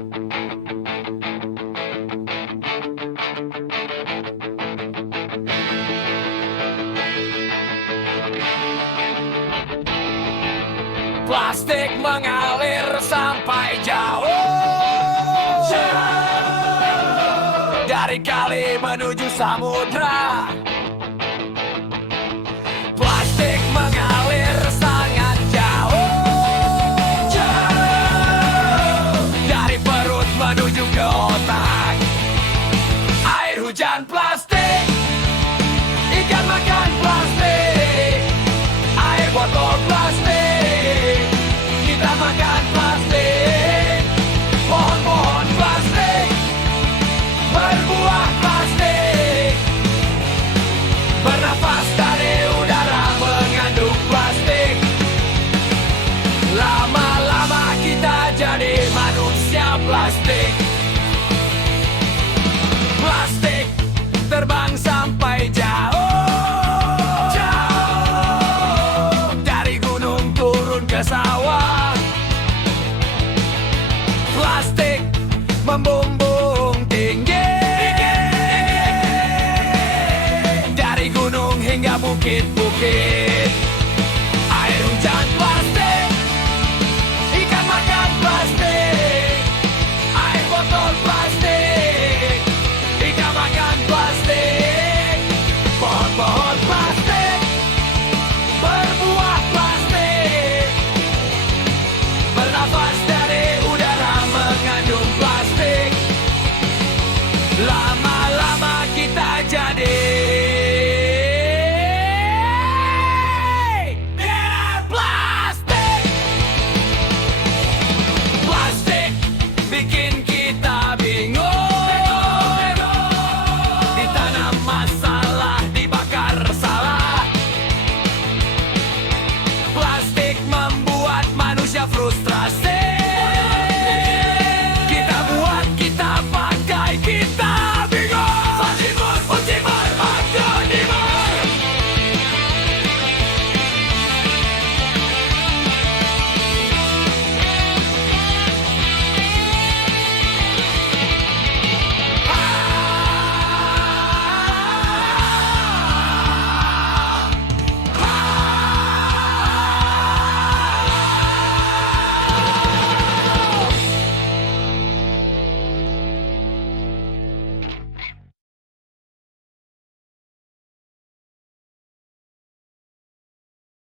Plastik mengalir sampai jauh, dari kali menuju samudra. Plastik mengalir sangat jauh, dari perut menuju ke otak. Air hujan plastik, ikan makan plastik, air botol plastik, kita makan plastik. Pohon-pohon plastik, berbuah plastik, bernafas dari udara mengandung plastik. Lama-lama kita jadi manusia plastik. Plastik terbang sampai jauh, dari gunung turun ke sawah. Plastik membumbung tinggi, dari gunung hingga bukit-bukit. Air hujan plastik, ikan makan plastik, air botol plastik, ikan makan plastik. Pohon-pohon plastik, berbuah plastik, bernafas dari udara mengandung plastik. Lama-lama kita jadi plastik. Plastik bikin kita bingung, ditanam masalah, dibakar salah. Plastik membuat manusia frustrasi,